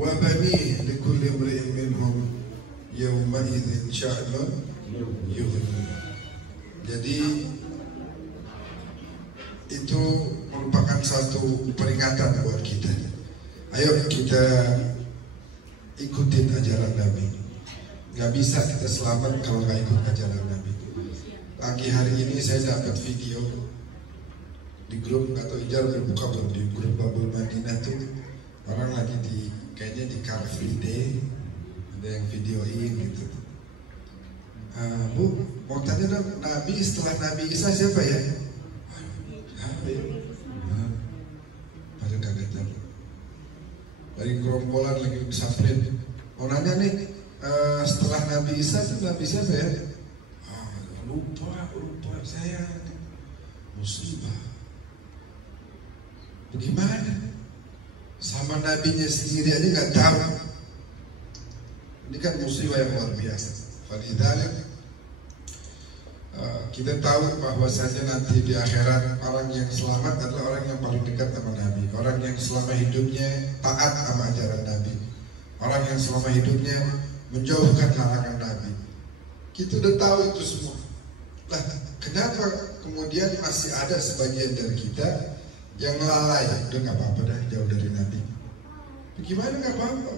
wa bani likulli imri'in minhum yawma idzin sya'nun yughni. Jadi itu merupakan satu peringatan buat kita. Ayo kita ikutin ajaran Nabi. Gak bisa kita selamat kalau gak ikut ajaran Nabi. Pagi hari ini saya dapat video di grup, atau Ijar berbuka belum, di grup Babul Madinah tuh orang lagi kayaknya di Car Free Day, ada yang videoin gitu. Bu, mau tanya dong, Nabi setelah Nabi Isa siapa ya? Padahal kagak tahu. Dari gerombolan lagi pesantren. Mau nanya nih, setelah Nabi Isa itu Nabi siapa ya? Lupa saya. Musibah. Bagaimana? Sama nabinya sendiri aja nggak tahu. Ini kan musibah yang luar biasa. Falidzalik kita tahu bahwasanya nanti di akhirat orang yang selamat adalah orang yang paling dekat sama Nabi, orang yang selama hidupnya taat sama ajaran Nabi, orang yang selama hidupnya menjauhkan larangan Nabi. Kita udah tahu itu semua. Lah, kenapa kemudian masih ada sebagian dari kita yang lalai? Udah nggak apa-apa dah, jauh dari Nabi. Gimana nggak apa-apa?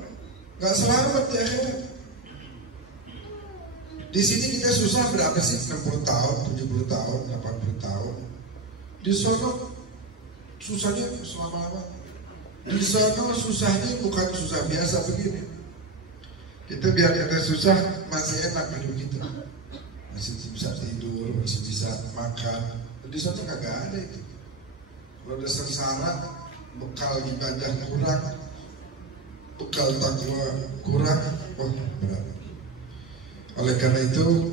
Nggak selamat di akhirat. Di sini kita susah berapa sih? 60 tahun, 70 tahun, 80 tahun. Di sono susahnya selama-lama. Di sono susahnya bukan susah biasa begini. Kita biar kita susah masih enak hidup kita. Masih bisa tidur, masih bisa makan. Di sono kagak ada itu. Kalau udah sengsara, bekal ibadah kurang, bekal takwa kurang, wah berat. Oleh karena itu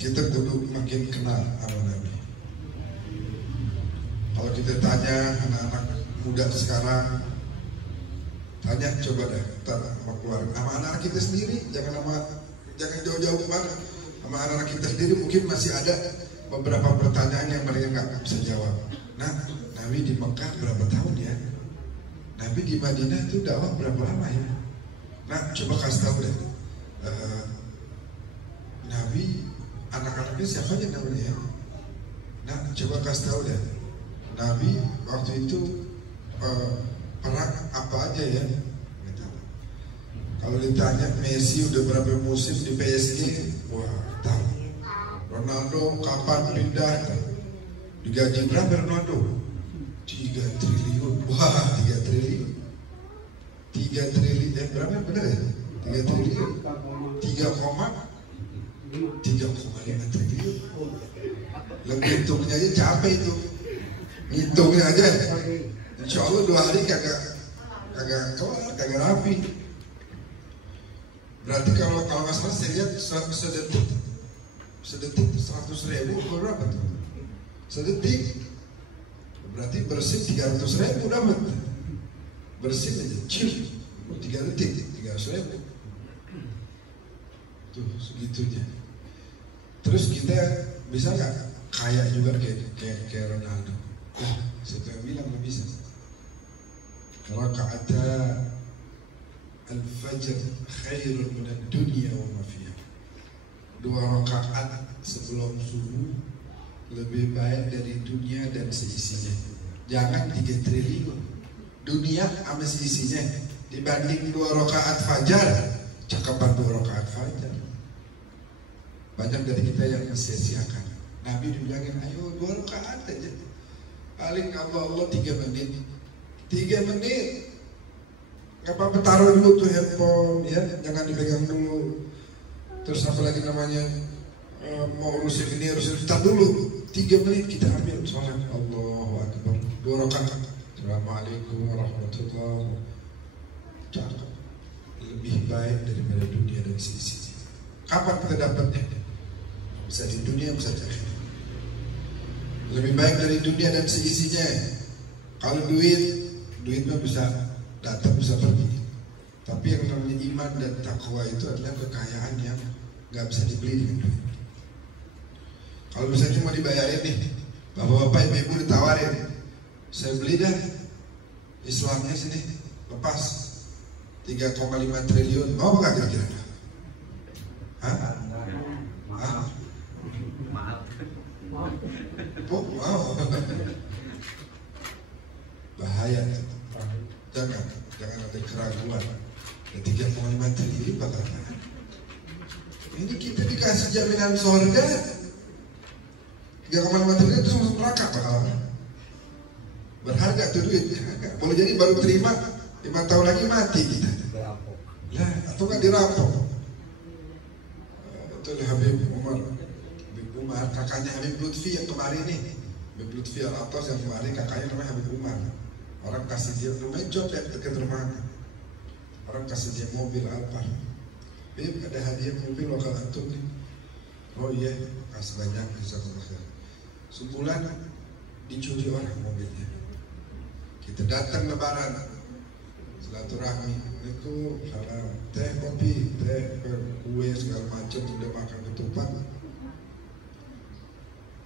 kita kudu makin kenal sama Nabi. Kalau kita tanya anak-anak muda sekarang, tanya coba deh sama keluarga, sama anak kita sendiri, jangan jauh-jauh banget. Sama anak kita sendiri mungkin masih ada beberapa pertanyaan yang mereka nggak bisa jawab. Nah, Nabi di Mekah berapa tahun ya? Nabi di Madinah itu dakwah berapa lama ya? Nah, coba kasih tahu deh. Nabi anak-anaknya siapa aja namanya ya? Nah, coba kasih tahu deh. Nabi waktu itu perang apa aja ya? Kalau ditanya Messi udah berapa musim di PSG, wah tahu. Ronaldo kapan pindah? Digaji berapa Ronaldo? 3 triliun. Wah, 3 triliun. 3 triliun, berapa benar ya? 3 triliun. 3,5 triliun. Lebih hitungnya aja capek itu. Hitungnya aja. Insya Allah 2 hari kagak kelar, kagak rapi. Berarti kalau nggak salah saya lihat sedetik 100.000 berapa tuh? Sedetik. Berarti bersih 300.000 dapat. Bersih aja, cil. 3 detik 300.000. Tuh segitunya. Terus kita bisa nggak kaya juga kayak Ronaldo? Siapa yang bilang nggak bisa? Raka'ata al-fajr khairun minad dunya wa ma fiha. 2 rakaat sebelum subuh lebih baik dari dunia dan seisinya. Jangan 3 triliun dunia sama seisinya dibanding 2 rakaat fajar. Cakapan 2 rakaat fajar. Banyak dari kita yang sia-siakan. Nabi dibilangin, ayo 2 rakaat aja. Paling Allah 3 menit. 3 menit. Gak apa-apa, taruh dulu tuh handphone ya, jangan dipegang dulu. Terus apa lagi namanya, mau urusin ini, urusin kita dulu. 3 menit kita ambil sholat. Allahu Akbar. 2 rakaat. Assalamualaikum warahmatullahi wabarakatuh. Cakep. Lebih baik daripada dunia dan sisi. Kapan kita dapatnya? Bisa di dunia, bisa di akhirat. Lebih baik dari dunia dan seisinya. Kalau duit mah bisa datang, bisa pergi. Tapi yang namanya iman dan takwa itu adalah kekayaan yang nggak bisa dibeli dengan duit. Kalau misalnya cuma dibayarin nih, bapak-bapak ibu-ibu ditawarin, saya beli dah Islamnya sini, lepas. 3,5 triliun. Mau nggak kira-kira? Hah? Hah? Maaf. Oh, wow. Bahaya. Jangan ada keraguan. 3,5 triliun bakal. Ini kita dikasih jaminan surga. 3,5 triliun itu masuk neraka bakal. Berharga tuh duit. Boleh jadi baru terima 5 tahun lagi mati kita. Lah, atau nggak dirampok. Betul Habib Umar, kakaknya Habib Lutfi yang kemarin nih. Habib Lutfi Al-Atas yang kemarin kakaknya namanya Habib Umar. Orang kasih dia rumahnya job dekat rumahnya. Orang kasih dia mobil Alphard. Habib ada hadiah mobil lokal antum nih. Oh iya, kasih banyak bisa kemarin. Sebulan dicuri orang mobilnya. Kita datang lebaran, silaturahmi, itu salam, teh kopi, teh kue segala macam sudah makan ketupat.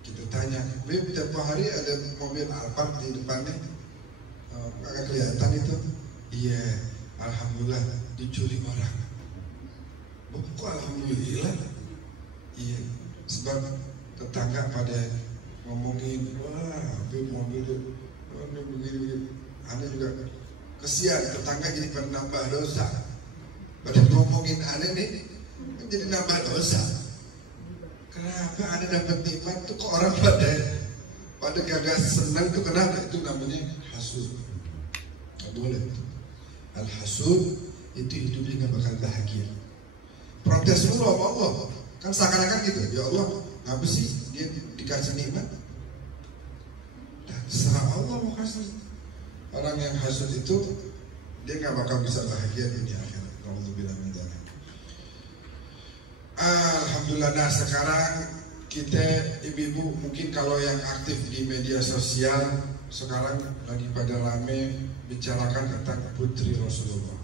Kita tanya, Beb, tiap hari ada mobil Alphard di depannya, agak kelihatan itu. Iya, alhamdulillah dicuri orang. Kok alhamdulillah? Iya, sebab tetangga pada ngomongin, wah, Beb mobil itu begini. Anda juga kesian, tetangga jadi penambah dosa. Pada ngomongin aneh nih, jadi nambah dosa. Kenapa Anda dapat nikmat tuh kok orang pada kagak senang tuh kenapa? Itu namanya hasud. Nggak boleh. Al-hasud itu hidupnya nggak bakal bahagia. Protes dulu sama Allah. Kan seakan-akan gitu, ya Allah, apa sih dia dikasih nikmat? Serah Allah mau kasih. Orang yang hasud itu dia nggak bakal bisa bahagia di dunia akhirat. Alhamdulillah menjadi. Alhamdulillah. Nah sekarang kita ibu-ibu mungkin kalau yang aktif di media sosial sekarang lagi pada rame bicarakan tentang putri Rasulullah,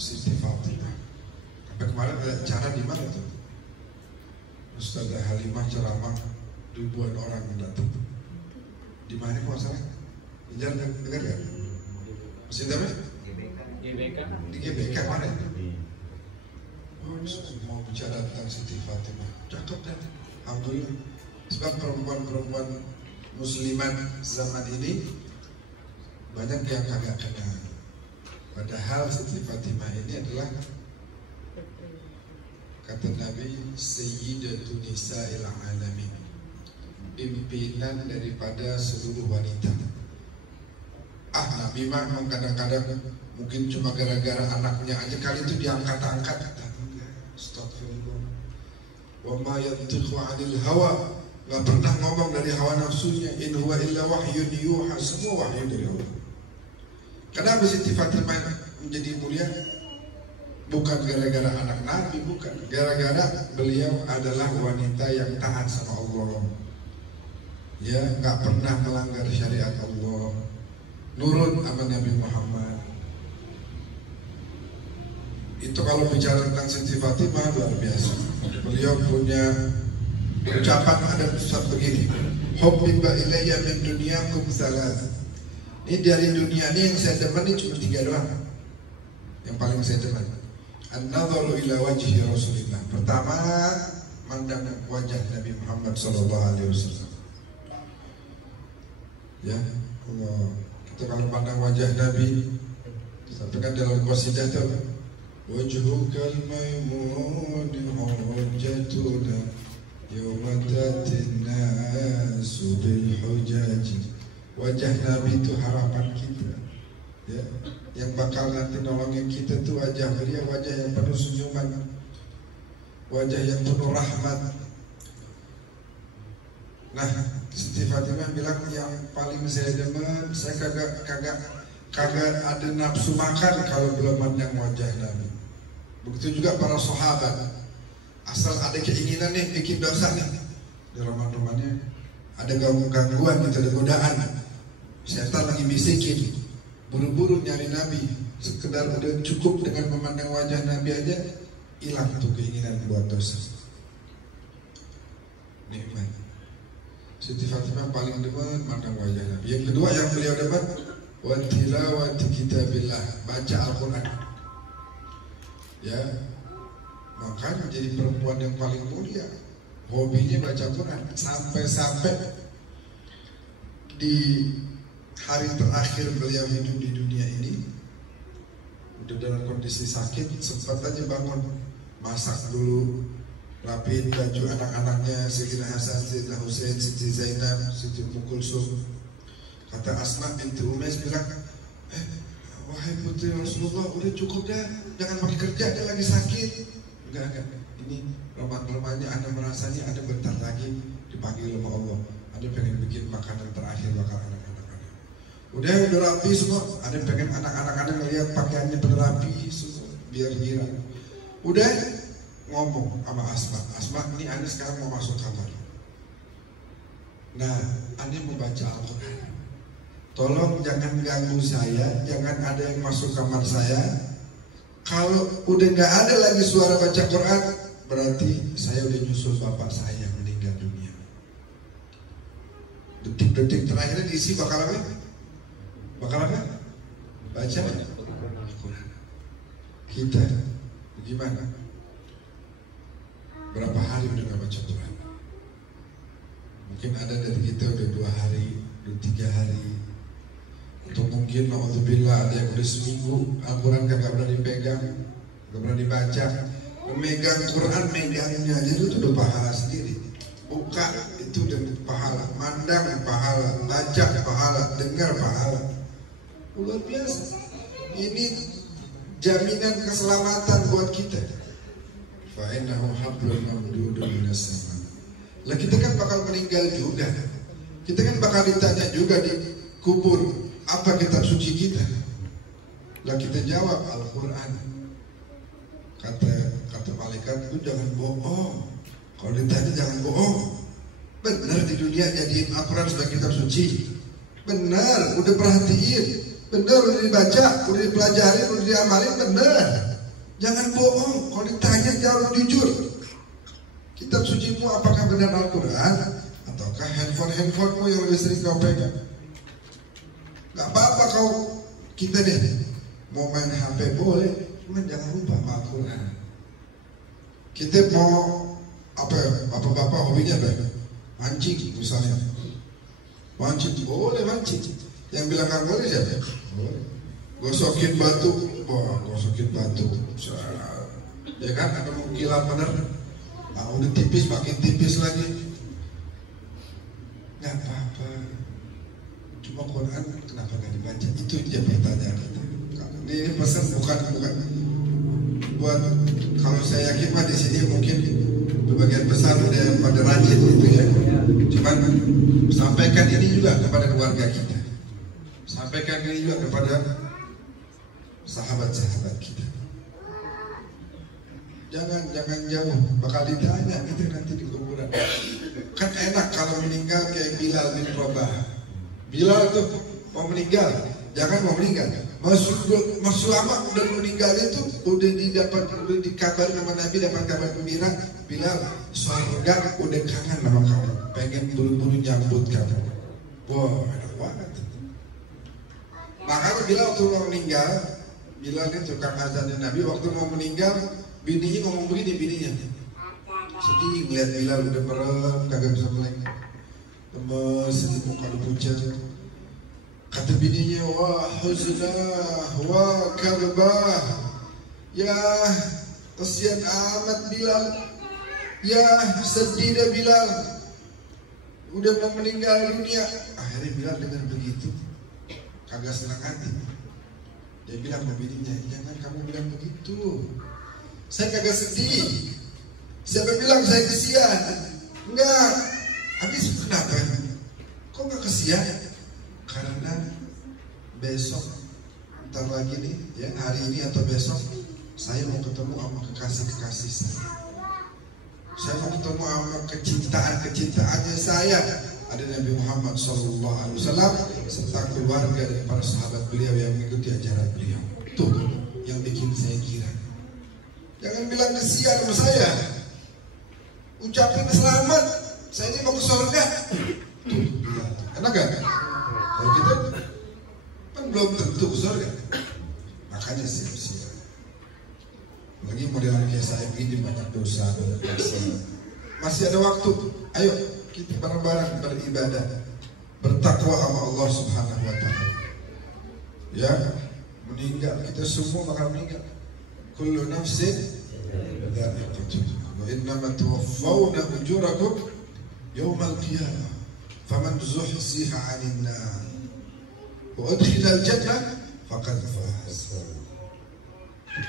Siti Fatimah. Sampai kemarin ada acara di mana tuh? Ustazah Halimah ceramah, ribuan orang datang. Di mana kok masalah? Dengar gak? Masih ada? GBK. Di GBK mana? Oh, mau bicara tentang Siti Fatimah. Cakep kan? Alhamdulillah. Sebab perempuan-perempuan muslimat zaman ini banyak yang kagak kenal. Padahal Siti Fatimah ini adalah, kata Nabi, Sayyidatun Nisa'il Alamin, pimpinan daripada seluruh wanita. Nabi mah kadang-kadang mungkin cuma gara-gara anaknya aja kali itu diangkat-angkat. Astagfirullah. Wa ma yantiqu 'anil hawa, enggak pernah ngomong dari hawa nafsunya. In huwa illa wahyun yuha, semua wahyu dari Allah. Kenapa Siti Fatimah menjadi mulia? Bukan gara-gara anak Nabi, bukan. Gara-gara beliau adalah wanita yang taat sama Allah. Ya, nggak pernah melanggar syariat Allah, nurut sama Nabi Muhammad. Itu kalau bicara tentang Siti Fatimah luar biasa. Beliau punya ucapan ada satu begini, hubbiba ilayya min dunyakum thalath. Ini dari dunia ini yang saya demen ini cuma 3 doang. Yang paling saya demen, an-nadharu ila wajhi Rasulillah. Pertama, mandang wajah Nabi Muhammad SAW. Ya, kita kalau pandang wajah Nabi, sampaikan dalam qasidah itu, wajhukal maimun hujjatuna yawma tatina subil hujaji. Wajah Nabi itu harapan kita. Ya, yang bakal nanti nolongin kita tuh wajah beliau, wajah yang penuh senyuman, wajah yang penuh rahmat. Nah, Siti Fatimah bilang yang paling saya demen, saya kagak ada nafsu makan kalau belum mandang wajah Nabi. Begitu juga para sahabat. Asal ada keinginan nih bikin dosa nih, di roman-romannya ada gangguan, gitu, ada godaan. Setan lagi bisikin, buru-buru nyari Nabi. Sekedar udah cukup dengan memandang wajah Nabi aja, hilang tuh keinginan buat dosa. Nikmat. Siti Fatimah paling demen mandang wajah Nabi. Yang kedua yang beliau demen, wa tilawati kitabillah, baca Al-Quran. Ya, makanya jadi perempuan yang paling mulia. Hobinya baca Quran. Sampai-sampai di hari terakhir beliau hidup di dunia ini, udah dalam kondisi sakit, sempat aja bangun, masak dulu, rapiin baju anak-anaknya, Sayyidina Hasan, Sayyidina Husain, Siti Zainab, Siti Ummu Kulsum. Kata Asma binti Umais bilang, wahai putri Rasulullah, udah cukup dah, jangan pakai kerja, dia lagi sakit. Enggak, ini lemah-lemahnya Anda merasa nih Anda bentar lagi dipanggil sama Allah. Anda pengen bikin makanan terakhir bakal anak-anak Anda. Udah rapi semua, Anda pengen anak-anak Anda ngeliat pakaiannya pada rapi semua, biar girang. Udah ngomong sama Asma, ini Anda sekarang mau masuk kamar. Nah, Anda mau baca Al-Quran. Tolong jangan ganggu saya, jangan ada yang masuk kamar saya. Kalau udah nggak ada lagi suara baca Quran, berarti saya udah nyusul bapak saya yang meninggal dunia. Detik-detik terakhirnya diisi bakal apa? Bakal apa? Baca Al-Quran. Kita gimana? Berapa hari udah nggak baca Quran? Mungkin ada dari kita udah 2 hari, udah 3 hari. Atau mungkin alhamdulillah ada yang udah seminggu Al-Quran kagak pernah dipegang, gak pernah dibaca. Memegang Quran, megangnya aja itu udah pahala sendiri. Buka itu udah pahala, mandang pahala, baca pahala, dengar pahala. Luar biasa. Ini jaminan keselamatan buat kita. Fa'innahu hablum mamdudun minas sama. Lah kita kan bakal meninggal juga. Kita kan bakal ditanya juga di kubur, apa kitab suci kita? Lah kita jawab Al-Quran. Kata malaikat itu jangan bohong. Kalau ditanya jangan bohong. Benar di dunia jadiin Al-Quran sebagai kitab suci. Benar, udah perhatiin. Benar, udah dibaca, udah dipelajari, udah diamalin. Benar. Jangan bohong. Kalau ditanya jawab jujur. Kitab sucimu apakah benar Al-Quran? Ataukah handphonemu yang lebih sering kau pegang? Gak apa-apa kau kita deh mau main HP boleh, cuman jangan lupa Al-Quran. Kita mau bapak hobinya apa? Mancing misalnya. Mancing boleh mancing. Yang bilang nggak boleh siapa? Boleh. Gosokin batu, gosokin batu. Ya kan ada mau kilap bener. Nah, udah tipis makin tipis lagi. Nggak apa-apa. Cuma Quran kenapa nggak dibaca? Itu dia pertanyaan kita. Ini pesan bukan buat, kalau saya yakin mah di sini mungkin sebagian besar udah pada rajin gitu ya. Cuman sampaikan ini juga kepada keluarga kita. Sampaikan ini juga kepada sahabat-sahabat kita. Jangan jauh, bakal ditanya gitu nanti di kuburan. Kan enak kalau meninggal kayak Bilal bin Rabah. Bilal tuh mau meninggal, jangan mau meninggal. Masuk lama udah meninggal itu udah dikabar sama Nabi, dapat kabar gembira. Bilal surga udah kangen sama kamu, pengen buru-buru nyambut kamu. Wah enak banget. Makanya Bilal waktu mau meninggal, Bilal kan tukang azan Nabi. Waktu mau meninggal, bininya ngomong begini, bininya sedih ngeliat Bilal udah merem, kagak bisa melek. Lemes, sedih muka dipucat. Kata bininya, wah huznah, wah karbah. Ya kesian amat Bilal. Ya sedih dah Bilal. Udah mau meninggal dunia. Akhirnya Bilal dengar begitu, kagak senang hati. Dia bilang sama bininya, jangan kamu bilang begitu. Saya kagak sedih. Siapa bilang saya kesian? Enggak. Habis kenapa? Kok gak kesian? Karena besok, ntar lagi nih, ya hari ini atau besok, saya mau ketemu sama kekasih-kekasih saya. Saya mau ketemu sama kecintaannya saya. Ada Nabi Muhammad SAW serta keluarga dan para sahabat beliau yang mengikuti ajaran beliau. Tuh yang bikin saya kira. Jangan bilang kesian sama saya. Ucapin selamat, saya ini mau ke surga. Tuh, bilang. Enak gak? Kalau kita kan belum tentu ke surga. Makanya siap-siap. Lagi ya saya ini banyak dosa, banyak dosa. Masih ada waktu. Ayo kita bareng-bareng beribadah, bertakwa sama Allah Subhanahu wa taala. Ya, meninggal, kita semua bakal meninggal. Kullu nafsin dha'iqatul maut. Wa innama tuwaffawna ujurakum yawmal qiyamah. Faman zuhziha 'anil nar wa udkhila al-jannah faqad faz.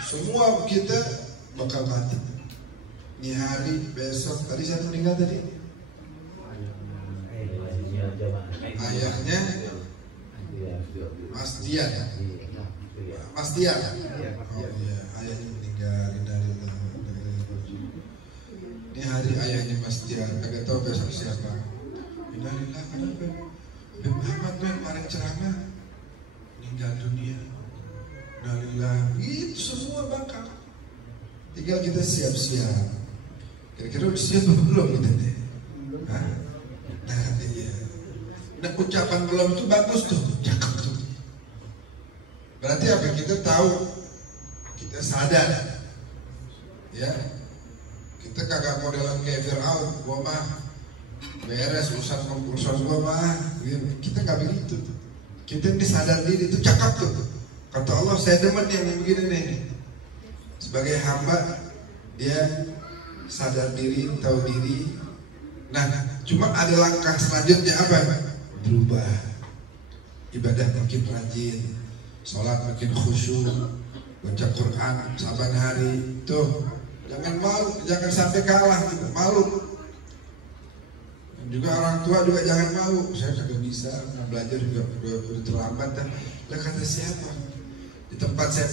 Semua kita bakal mati. Ini hari, besok, tadi saya meninggal tadi. Ayahnya Mas Dian. Mas Dian. Oh iya, ayahnya meninggal. Ini hari ayahnya Mas Dian. Kagak tahu besok siapa. Innalillah, kenapa? Habib Ahmad kemarin ceramah meninggal dunia. Innalillah, itu semua bakal. Tinggal kita siap-siap. Kira-kira udah siap belum kita nih? Hah? Nah, iya. Nah, ucapan belum itu bagus tuh, cakep tuh. Berarti apa? Kita tahu, kita sadar, ya. Kita kagak modelan kayak Fir'aun, gua mah beres urusan gua mah. Kita nggak begitu. Kita ini sadar diri itu cakep tuh. Kata Allah, saya demen yang begini nih. Sebagai hamba, dia sadar diri, tahu diri. Nah, cuma ada langkah selanjutnya apa? Berubah. Ibadah makin rajin, sholat makin khusyuk, baca Quran saban hari. Tuh, jangan malu, jangan sampai kalah gitu, malu. Dan juga orang tua juga jangan malu. Saya kagak bisa belajar juga udah terlambat dah. Lah kata siapa? Di tempat saya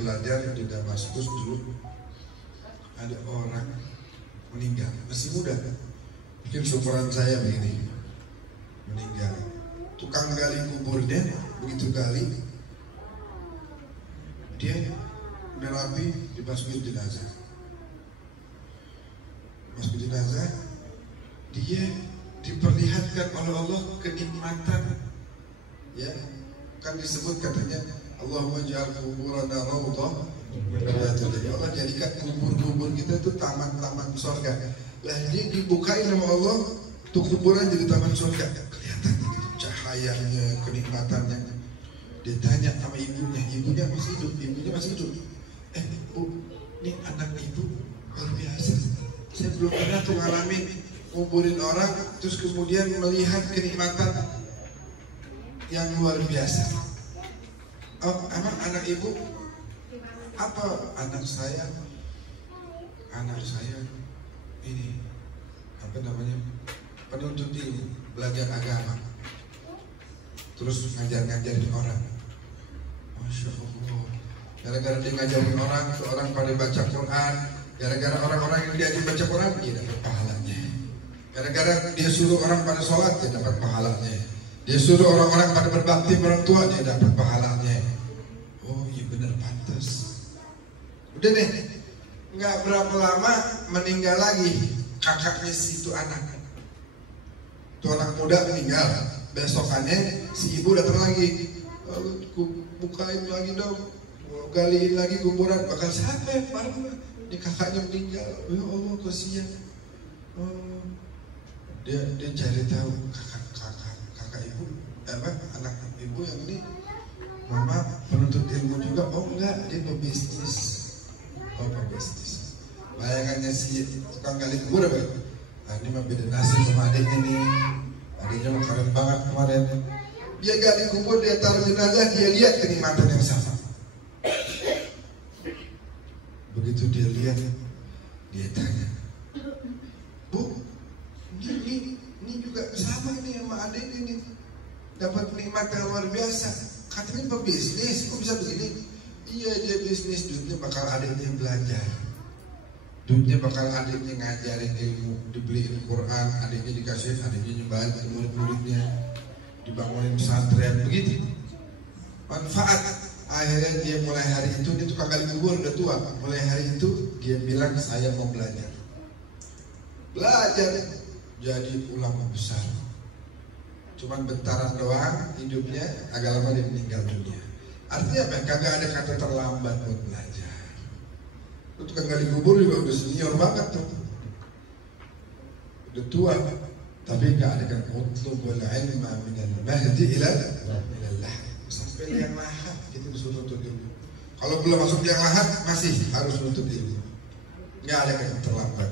belajar di Damaskus dulu ada orang meninggal, masih muda, mungkin seumuran saya begini, meninggal. Tukang gali kuburnya begitu gali, dia merapi dimasukin jenazah. Masuk jenazah, dia diperlihatkan oleh Allah kenikmatan, ya kan disebut katanya Allahumma ja'al kuburana rawdah min riyadil jannah. Allah jadikan kubur-kubur kita itu taman-taman surga. Lah dia dibukain sama Allah, tuh kuburan jadi taman surga. Kelihatan gitu cahayanya, kenikmatannya. Dia tanya sama ibunya masih hidup. Bu, ini anak ibu luar biasa. Saya belum pernah tuh ngalamin nguburin orang terus kemudian melihat kenikmatan yang luar biasa. Oh, emang anak ibu apa? Anak saya ini apa namanya, penuntut ilmu, belajar agama, terus ngajarin orang. Masya Allah. Gara-gara dia ngajarin orang pada baca Quran, gara-gara orang-orang yang dia baca Quran, dia dapat pahalanya. Gara-gara dia suruh orang pada sholat, dia dapat pahalanya. Dia suruh orang-orang pada berbakti orang tua, dia dapat pahalanya. Oh iya benar, pantas. Udah deh, nggak berapa lama meninggal lagi kakaknya si itu anak. Tuh anak muda meninggal. Besokannya si ibu datang lagi. Lalu bukain lagi dong, galiin lagi kuburan. Bakal siapa ya? Ini kakaknya meninggal. Ya Allah kasihan. Oh, dia cari tahu kakak ibu, anak ibu yang ini, mama penuntut ilmu juga. Oh enggak, dia pebisnis. Bayangannya si tukang gali kubur apa? Nah, ini mah beda nasib sama adiknya nih. Adiknya mah keren banget kemarin. Dia gali kubur, dia taruh jenazah, dia lihat kenikmatan yang sama. Begitu dia lihat, dia tanya, Bu, ini juga sama nih sama adik ini, dapat kenikmatan luar biasa. Katanya pebisnis, kok bisa begini? Iya, dia bisnis, duitnya bakal adiknya belajar, duitnya bakal adiknya ngajarin ilmu, dibeliin Quran, adiknya dikasih, adiknya nyembahin ke murid-muridnya, dibangunin pesantren, begitu. Manfaat. Akhirnya dia mulai hari itu, dia tukang gali kubur udah tua. Mulai hari itu dia bilang, saya mau belajar jadi ulama besar. Cuman bentaran doang hidupnya, agak lama dia meninggal dunia. Artinya apa? Kagak ada kata terlambat buat belajar. Lu tukang gali kubur juga udah senior banget tuh, udah tua, tapi gak ada kan utlubul ilma minal mahdi ilal lahad, sampai liang lahat kita disuruh nuntut ilmu. Kalau belum masuk liang lahat masih harus nuntut ilmu. Gak ada kata terlambat.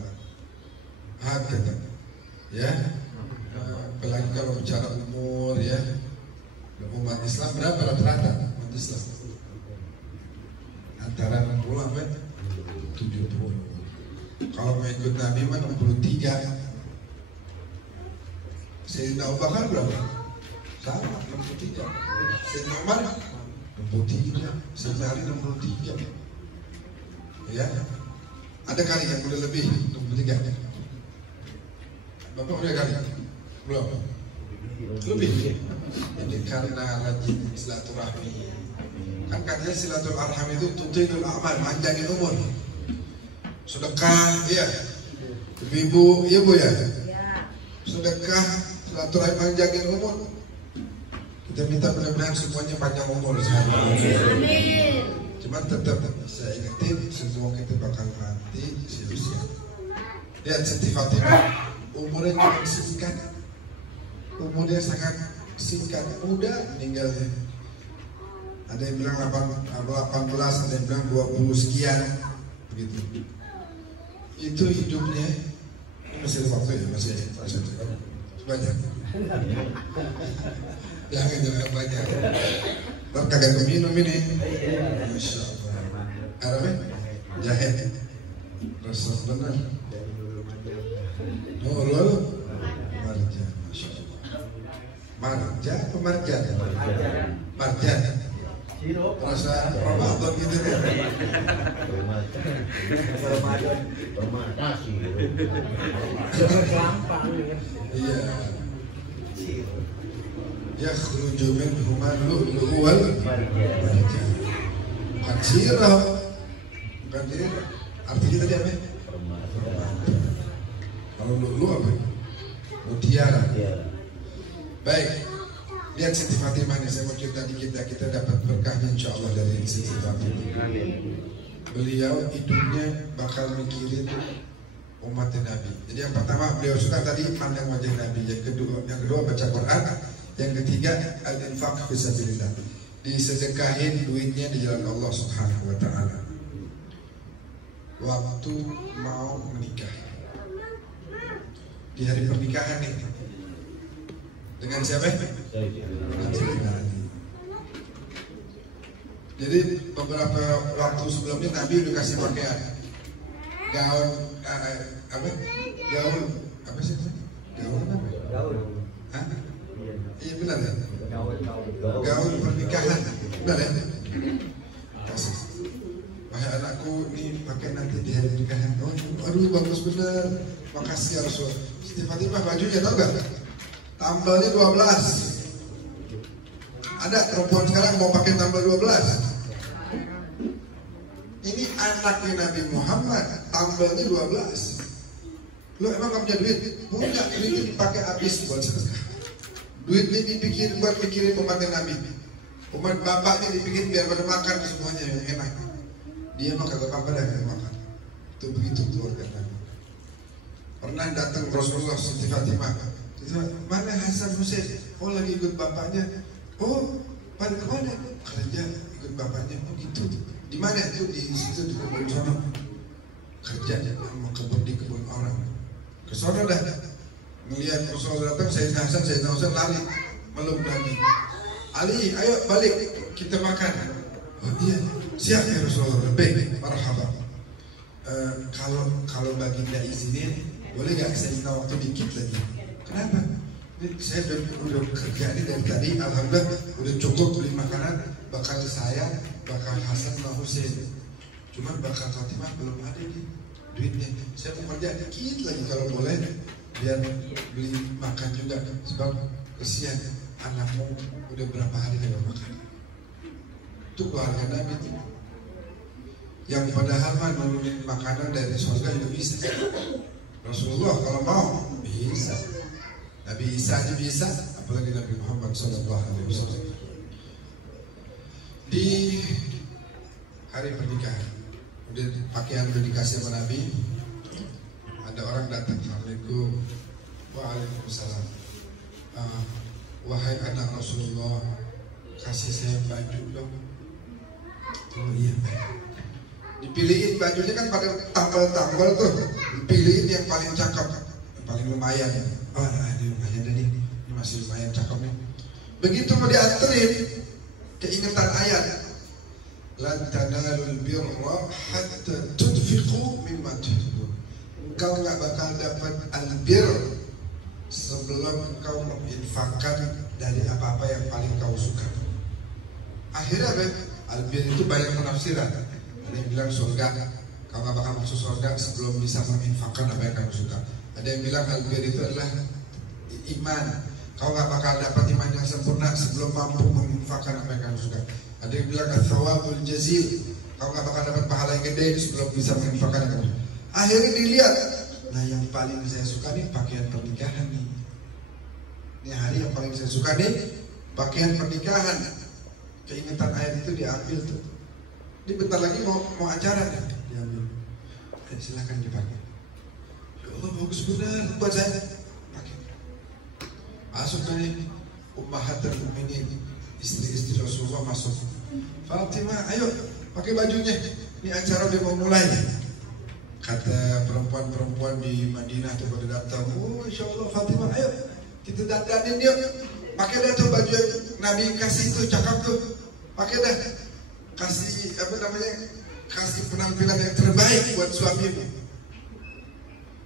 Kata ya, apalagi kalau bicara umur ya, umat Islam berapa rata-rata umat Islam? Antara 60 sampai 70. Kalau mau ikut Nabi mah 63. Sayyidina Abu Bakar berapa? Sama 63. Sayyidina Umar 63. Sayyidina Ali 63. Ya, ada kali yang udah lebih 63. Bapak udah kali? Belum? Lebih? Ini karena rajin silaturahmi. Kan katanya silaturahmi itu tutidul amal, panjangin umur. Sedekah, iya. Ibu, iya Bu ya? Sedekah, silaturahmi panjangin umur. Kita minta mudah-mudahan semuanya panjang umur. Amin. Cuman tetap saya ingetin, semua kita bakal mati siap-siap. Lihat Siti Fatimah, umurnya cuma singkat, umurnya sangat singkat, muda meninggalnya. Ada yang bilang 18, ada yang bilang 20 sekian, begitu. Itu hidupnya. Ini masih ada waktu ya, masih banyak. Jangan banyak. Ntar kagak minum ini. Masya Allah. Arabnya jahe, rasa benar. Nurul marjan, Masya Allah. Marjan apa marjan? Marjan. Rasa Ramadan gitu ya. Iya. Yakhruju minhuma lu'lu'u wal marjan. Bukan sirah. Bukan sirah. Artinya tadi apa? Kalau lu'lu' apa? Mutiara. Baik. Lihat Siti Fatimah nih, saya mau cerita dikit ya, kita dapat berkahnya insya Allah dari Siti Fatimah. Beliau hidupnya bakal mikirin umat Nabi. Jadi yang pertama beliau suka tadi pandang wajah Nabi, yang kedua baca Quran, yang ketiga al-infaq fisabilillah, disedekahin duitnya di jalan Allah Subhanahu wa taala. Waktu mau menikah, di hari pernikahan nih, dengan siapa? Jadi beberapa waktu sebelumnya Nabi udah kasih pakaian gaun apa? Gaun apa sih? Gaun apa? Gaun. Hah? Iya benar ya? Gaun pernikahan. Benar ya? Kasih. Wahai anakku, ini pakai nanti di hari pernikahan. Oh, aduh bagus benar. Makasih ya Rasul. Siti Fatimah bajunya tahu gak? Tambalnya 12. Ada perempuan sekarang mau pakai tambal 12. Ini anaknya Nabi Muhammad, tambalnya 12. Lo emang gak punya duit? Punya, duitnya dipakai habis buat sedekah. Duitnya dipikirin buat pikirin umatnya Nabi. Umat bapaknya dipikirin biar pada makan semuanya yang enak. Dia mah kagak apa-apa dah makan. Itu begitu keluarga Nabi. Pernah datang Rasulullah Siti Fatimah. Mana Hasan Hussein? Oh lagi ikut bapaknya. Oh pada kemana? Kerja ikut bapaknya. Oh gitu. Di mana itu? Di situ di kebun sana. Kerja mau kebun di kebun orang. Ke sana dah. Melihat Rasulullah datang, Sayyidina Hasan lari meluk Nabi. Ali, ayo balik kita makan. Oh iya, siap ya Rasulullah. Baik, marhaba. Kalau baginda izinin, boleh gak saya minta waktu dikit lagi? Kenapa? Saya udah kerja ini dari tadi, alhamdulillah udah cukup beli makanan. Bakal saya, bakal Hasan sama Hussein. Cuman bakal Fatimah belum ada nih duitnya. Saya mau kerja dikit lagi kalau boleh, biar beli makan juga. Sebab kesian anakmu udah berapa hari gak makan. Itu keluarga Nabi itu. Yang padahal mah nurunin makanan dari surga juga bisa. Rasulullah kalau mau bisa. Nabi Isa aja bisa, apalagi Nabi Muhammad SAW. Di hari pernikahan, udah pakaian udah dikasih sama Nabi, ada orang datang, Assalamualaikum. Waalaikumsalam. Wahai anak Rasulullah, kasih saya baju dong. Oh iya. Dipilihin bajunya kan pada tambal-tambal tuh, dipilihin yang paling cakep, yang paling lumayan. Oh, ini lumayan dah nih, ini masih lumayan cakep nih. Begitu mau dianterin, keingetan ayat, lan tanalul birra hatta tunfiqu mimma tuhibbun. Engkau nggak bakal dapat albir sebelum engkau menginfakkan dari apa-apa yang paling kau suka. Akhirnya albir itu banyak penafsiran. Ada yang bilang surga, kau nggak bakal masuk surga sebelum bisa menginfakkan apa yang kau suka. Ada yang bilang albir itu adalah iman, kau nggak bakal dapat iman yang sempurna sebelum mampu menginfakkan apa yang kau suka. Ada yang bilang ats-tsawabul jazil, kau nggak bakal dapat pahala yang gede sebelum bisa menginfakkan apa yang kau suka. Akhirnya dilihat, nah yang paling saya suka nih pakaian pernikahan nih. Ini hari yang paling saya suka nih pakaian pernikahan. Keingetan ayat itu diambil tuh. Ini bentar lagi mau acara nih, diambil. Silakan dipakai. Ya Allah bagus benar buat saya. Pakai. Masuk nih ummahatul mukminin, istri-istri Rasulullah masuk. Fatimah, ayo pakai bajunya. Ini acara udah mau mulai. Kata perempuan-perempuan di Madinah tuh pada datang. Oh, insya Allah Fatimah, ayo kita dandanin yuk. Pakai dah tuh baju yang Nabi kasih tuh, cakep tuh. Pakai dah. Kasih apa namanya? Kasih penampilan yang terbaik buat suamimu.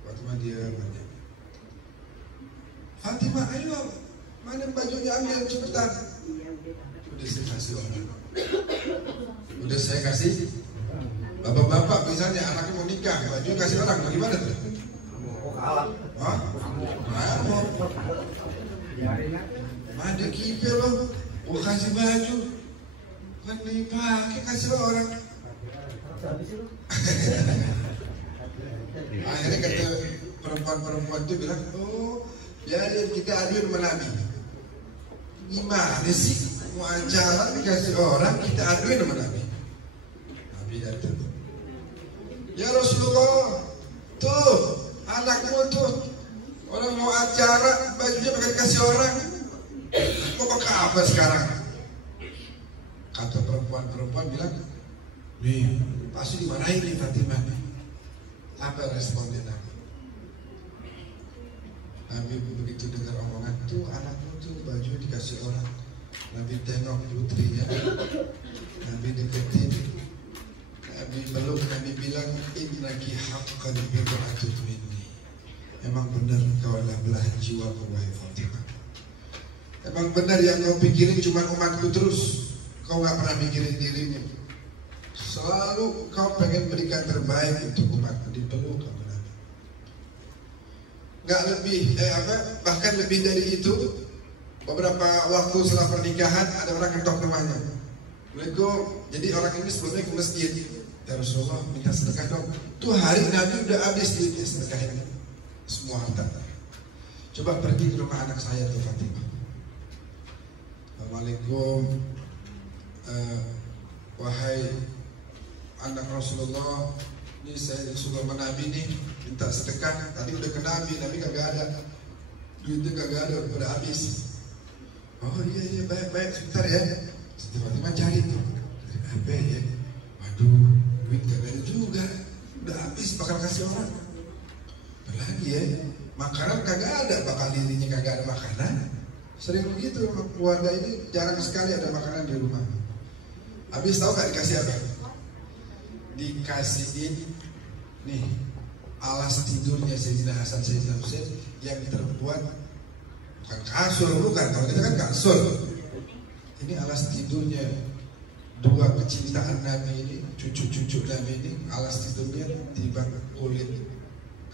Fatimah dia banyak. Fatimah, ayo. Mana bajunya, ambil cepetan. Udah saya kasih orang. Udah saya kasih. Bapak-bapak misalnya anaknya mau nikah, baju kasih orang, bagaimana tuh? Hah? Ada kipe loh, mau kasih baju, kan dipakai kasih orang. Akhirnya kata perempuan-perempuan itu bilang, oh biarin kita aduin sama Nabi. Gimana sih mau acara dikasih orang, kita aduin sama Nabi. Nabi datang. Ya Rasulullah, tuh anakmu tuh orang mau acara bajunya pakai kasih orang, mau pakai apa sekarang? Kata perempuan-perempuan bilang, nih pasti dimarahin nih Fatimah. Apa respon dia Nabi? Nabi begitu dengar omongan tuh anakmu tuh baju dikasih orang. Nabi tengok putrinya, Nabi deketin. Nabi peluk, Nabi bilang innaki haqqan bid'atun minni. Emang benar kau adalah belahan jiwa wahai Fatimah. Emang benar yang kau pikirin cuma umatku terus. Kau gak pernah mikirin dirimu. Selalu kau pengen berikan terbaik untuk umatku. Dipeluk sama Nabi. Gak lebih, bahkan lebih dari itu. Beberapa waktu setelah pernikahan ada orang ketok rumahnya. Assalamualaikum. Jadi orang ini sebelumnya ke masjid. Ya Rasulullah minta sedekah dong. Tuh hari Nabi udah habis duitnya sedekah ini. Semua harta. Coba pergi ke rumah anak saya tuh Fatimah. Assalamualaikum. Wahai anak Rasulullah, ini saya disuruh sama Nabi nih minta sedekah. Tadi udah ke Nabi kagak ada. Duitnya kagak ada, udah habis. Oh iya baik sebentar ya. Siti Fatimah cari tuh. Apa ya? Waduh, duit gak ada juga, udah habis bakal kasih orang. Berlagi ya, makanan kagak ada, bakal dirinya kagak ada makanan. Sering begitu, keluarga ini jarang sekali ada makanan di rumah. Habis tahu gak dikasih apa? Dikasihin nih alas tidurnya Sayyidina Hasan Sayyidina Husain yang terbuat bukan kasur, bukan, kalau kita kan kasur. Ini alas tidurnya dua kecintaan Nabi ini, cucu-cucu Nabi ini, alas tidurnya tiba kulit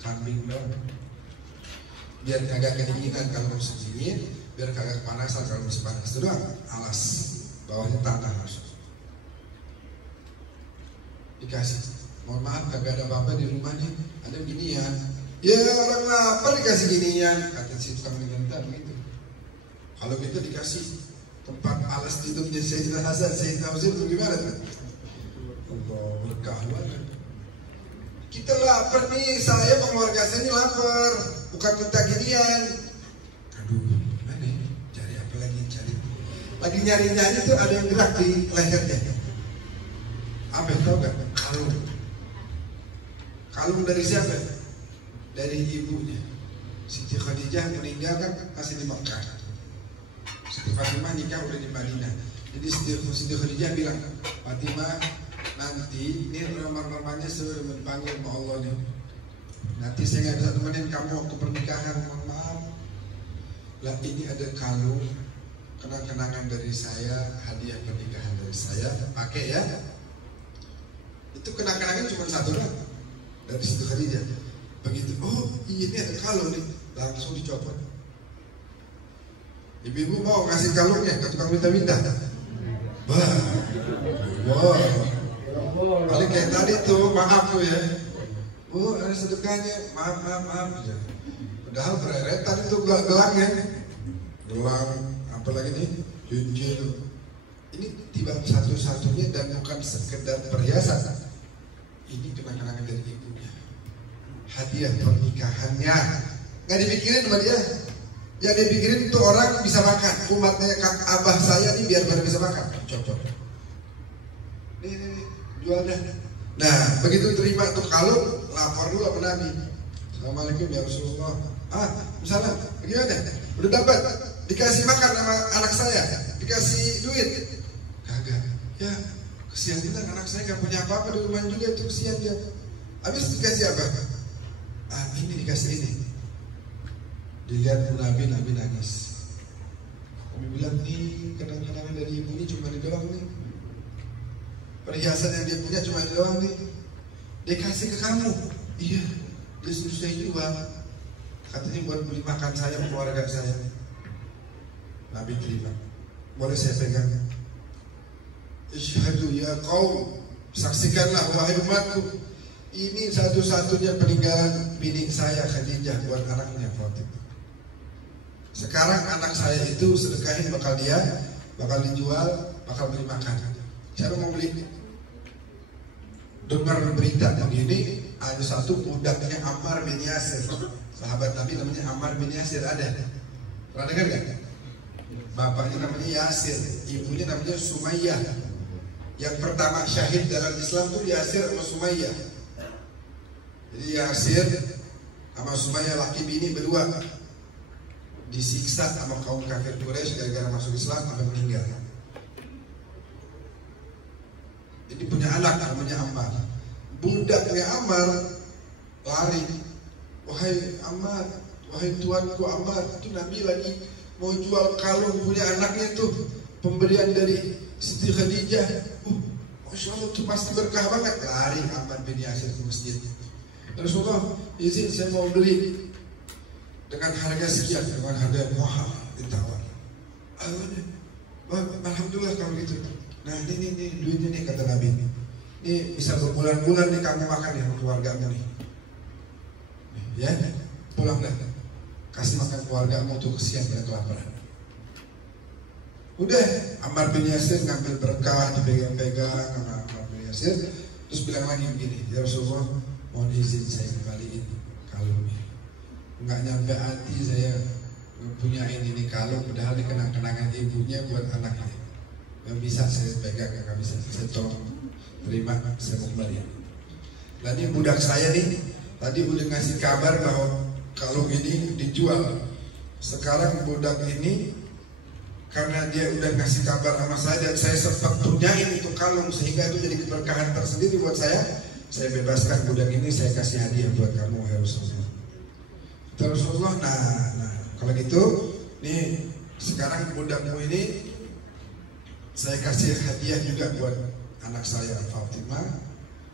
kambing dong. Biar kagak kedinginan kalau musim dingin, biar kagak kepanasan kalau musim panas. Itu doang alas, bawahnya tanah langsung. Dikasih, mohon maaf kagak ada apa-apa di rumahnya, ada ginian. Ya orang lapar dikasih ginian, kata si tukang minta begitu. Kalau gitu dikasih tempat alas tidurnya Sayyidina Hasan, Sayyidina Husain itu gimana tuh? Allah, berkah banget. Kita lapar nih, saya keluarga saya ini lapar, bukan minta ginian. Aduh, mana? Cari apa lagi? Cari. Lagi nyari-nyari tuh ada yang gerak di lehernya. Apa tau gak? Kalung. Kalung dari siapa? Dari ibunya. Siti Khadijah meninggal kan masih di Makkah. Siti Fatimah nikah udah di Madinah. Jadi Siti Khadijah bilang, Fatimah, nanti ini nomor-nomornya sudah dipanggil sama Allah nih. Nanti saya nggak bisa temenin kamu waktu pernikahan, mohon maaf. Lah ini ada kalung kenang-kenangan dari saya, hadiah pernikahan dari saya, pakai ya. Itu kenang-kenangan cuma satu lah dari Siti Khadijah. Begitu, oh ini ada kalung nih, langsung dicopot. Ibu-ibu mau ngasih kalungnya ke tukang minta-minta? Wah, paling kayak tadi tuh, maaf tuh ya. Oh ada sedekahnya, maaf. Padahal bereretan itu gelangnya. Gelang, apalagi nih, cincin. Ini tiba satu-satunya dan bukan sekedar perhiasan. Ini kenang-kenangan dari ibunya. Hadiah pernikahannya. Nggak dipikirin sama dia. Yang dipikirin itu orang bisa makan. Umatnya kang abah saya nih biar bisa makan. Cocok. Nih, jual dah. Nah, begitu terima tuh kalung, lapor dulu sama Nabi. Assalamualaikum ya Rasulullah. Misalnya, bagaimana? Udah dapat, dikasih makan sama anak saya, dikasih duit. Kagak. Ya, kesian bilang anak saya gak punya apa-apa di rumah juga, itu kesian dia. Habis dikasih apa? Ini dikasih ini. Dilihat Nabi nangis. Kami bilang nih kenang-kenangan dari ibu ini cuma di doang nih. Perhiasan yang dia punya cuma di doang nih. Dia kasih ke kamu. Iya. Dia suruh saya jual. Katanya buat beli makan saya, keluarga saya. Nabi terima. Boleh saya pegang? Isyhadu ya qaum. Saksikanlah wahai umatku. Ini satu-satunya peninggalan bini saya Khadijah buat anaknya Fatimah. Sekarang anak saya itu sedekahin bakal dijual, bakal beli makan. Siapa mau beli? Dengar berita begini, ada satu budaknya Ammar bin Yasir, sahabat Nabi namanya Ammar bin Yasir, ada. Pernah dengar gak? Bapaknya namanya Yasir, ibunya namanya Sumayyah. Yang pertama syahid dalam Islam tuh Yasir sama Sumayyah. Jadi Yasir sama Sumayyah laki bini berdua disiksa sama kaum kafir Quraisy gara-gara masuk Islam sampai meninggal. Jadi punya anak namanya Ammar. Budaknya Ammar lari, wahai Ammar, wahai tuanku Ammar, itu Nabi lagi mau jual kalung punya anaknya tuh, pemberian dari Siti Khadijah. Masya Allah, itu pasti berkah banget. Lari Ammar bin Yasir ke masjid. Rasulullah, izin saya mau beli dengan harga sekian, dengan harga yang mahal, ditawar. Alhamdulillah kalau gitu. Nah ini duitnya nih kata Nabi. Ini bisa berbulan-bulan nih kamu makan ya keluargamu nih. Ya, pulang dah. Kasih makan keluargamu tuh, kesian pada kelaparan. Udah, Ammar bin Yasir ngambil berkah, dipegang-pegang sama Ammar bin Yasir. Terus bilang lagi begini, ya Rasulullah, mohon izin saya kembaliin kalung ini. Nggak nyampe hati saya punyain ini kalung, padahal ini kenang-kenangan ibunya buat anaknya. Nggak bisa saya pegang, nggak bisa saya tolong terima, saya mau kembali. Dan ini budak saya nih, tadi udah ngasih kabar bahwa kalung ini dijual. Sekarang budak ini karena dia udah ngasih kabar sama saya dan saya sempat punyain itu kalung, sehingga itu jadi keberkahan tersendiri buat saya bebaskan budak ini, saya kasih hadiah buat kamu ya Rasulullah. Rasulullah, nah kalau gitu nih sekarang budakmu ini saya kasih hadiah juga buat anak saya Fatimah,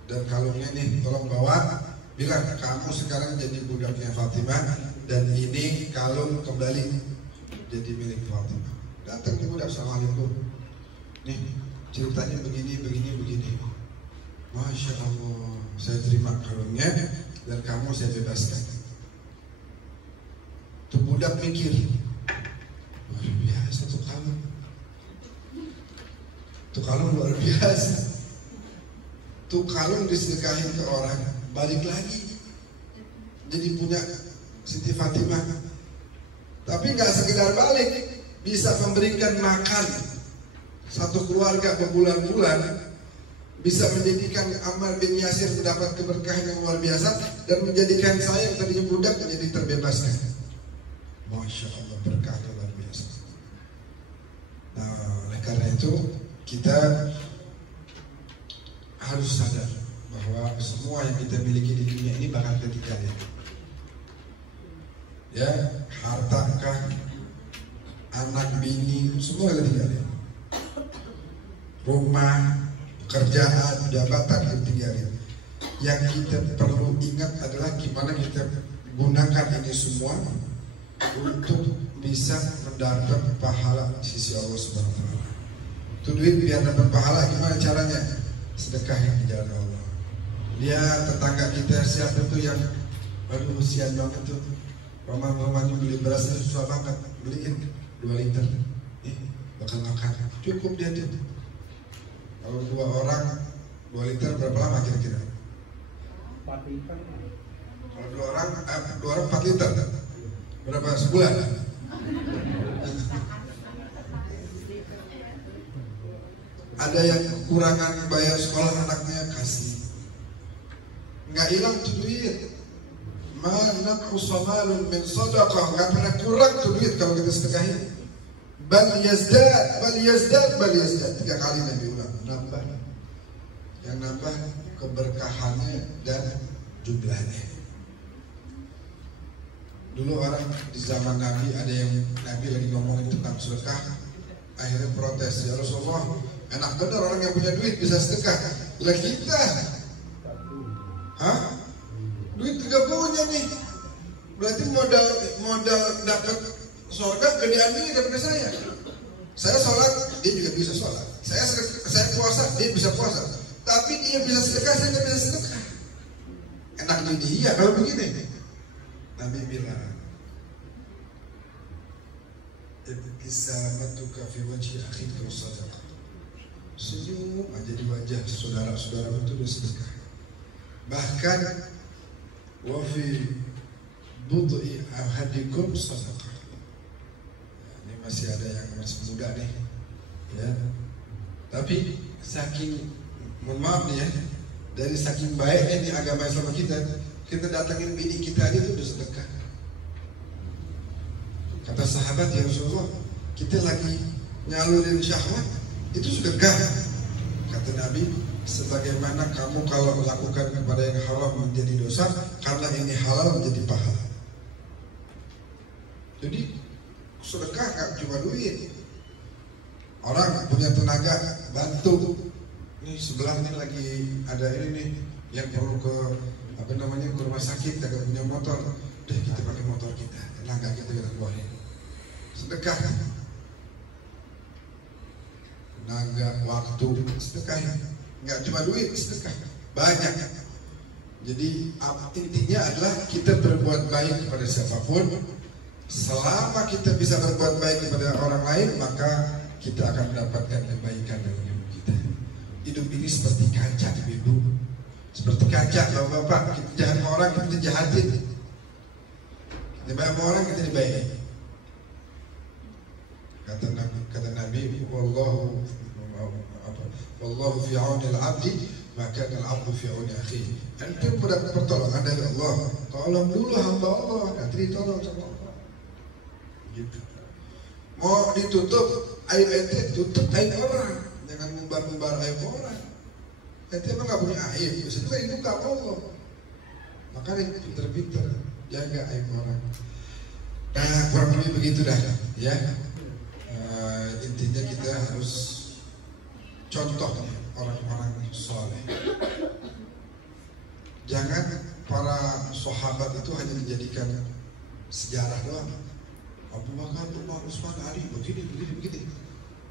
dan kalungnya nih tolong bawa, bilang kamu sekarang jadi budaknya Fatimah dan ini kalung kembali jadi milik Fatimah. Datang ke budak, Assalamualaikum, nih ceritanya begini. Masya Allah, saya terima kalungnya dan kamu saya bebaskan. Tuh budak mikir, luar biasa tuh kalung. kalung luar biasa. Tuh kalung disedekahin ke orang, balik lagi jadi punya Siti Fatimah. Tapi nggak sekedar balik, bisa memberikan makan satu keluarga berbulan-bulan, bisa menjadikan Ammar bin Yasir mendapat keberkahan yang luar biasa, dan menjadikan saya yang tadinya budak menjadi terbebaskan. Masya Allah, berkah luar biasa. Nah, oleh karena itu kita harus sadar bahwa semua yang kita miliki di dunia ini bakal ketinggalan. Ya, harta kah, anak bini, semua ketinggalan. Rumah, pekerjaan, jabatan ketinggalan. Yang kita perlu ingat adalah gimana kita gunakan ini semua untuk bisa mendapat pahala di sisi Allah Subhanahu wa taala. Itu duit biar dapat pahala, gimana caranya? Sedekah yang di jalan Allah. Lihat tetangga kita siapa tuh yang aduh sian banget tuh, paman-pamannya beli beras itu susah banget, beliin 2 liter, bakal makan, cukup dia tuh. Kalau 2 orang 2 liter berapa lama kira-kira? 4 liter. Kalau 2 orang 4 liter, berapa sebulan? Ada yang kekurangan bayar sekolah anaknya, kasih. Nggak hilang tuh duit. Mana kusamalun min sadaqah, nggak pernah kurang tuh duit kalau kita sedekahin. Bal yazdad, bal yazdad, bal yazdad. 3 kali Nabi ulang, nambah. Yang nambah keberkahannya dan jumlahnya. Dulu orang di zaman Nabi, ada yang Nabi lagi ngomongin tentang sedekah, akhirnya protes, ya Rasulullah, enak benar orang yang punya duit bisa sedekah. Lah kita, duit juga punya nih, berarti modal dapat surga gedean ini daripada saya. Saya sholat, dia juga bisa sholat. Saya puasa, dia bisa puasa. Tapi dia bisa sedekah, saya nggak bisa sedekah. Enak di dia kalau begini. Nabi bilang, "Ibtisamatuka fi wajhi akhika sadaqah." Senyum aja di wajah saudara-saudara itu udah sedekah. Bahkan wa fi bud'i ahadikum sadaqah. Ini masih ada yang masih muda nih, ya. Tapi saking, mohon maaf nih ya, dari saking baiknya di agama Islam kita datangin bini kita aja tuh udah sedekah. Kata sahabat, ya Rasulullah, kita lagi nyalurin syahwat, itu sedekah. Kata Nabi, sebagaimana kamu kalau melakukan kepada yang haram menjadi dosa, karena ini halal menjadi pahala. Jadi sedekah gak cuma duit. Orang punya tenaga, bantu. Ini sebelah ini lagi ada ini nih yang perlu ke ke rumah sakit, kagak punya motor, udah kita pakai motor kita, tenaga kita keluarin. Sedekah, tenaga, waktu, sedekah. Nggak cuma duit, sedekah banyak. Jadi intinya adalah kita berbuat baik kepada siapapun. Selama kita bisa berbuat baik kepada orang lain, maka kita akan mendapatkan kebaikan dalam hidup kita. Hidup ini seperti kaca, ibu. Seperti kaca, bapak-bapak, kita jahat sama orang, kita jahatin. Kita baik sama orang, kita dibaik. Kata Nabi, Wallahu fi auni al-abdi, maka al-abdu fi auni akhihi. Antum mendapat pertolongan dari Allah, tolong dulu hamba Allah, nanti ditolong sama Allah. Gitu. Mau ditutup aib ente, tutup aib orang, jangan ngumbar-ngumbar aib orang. Ente emang gak punya aib, itu kan itu gak Allah. Makanya pinter-pinter jaga aib orang. Nah, kurang lebih begitu dah, ya. Intinya kita harus contoh orang-orang soleh. Jangan para sahabat itu hanya dijadikan sejarah doang. Abu Bakar, Umar, Utsman, Ali, begini.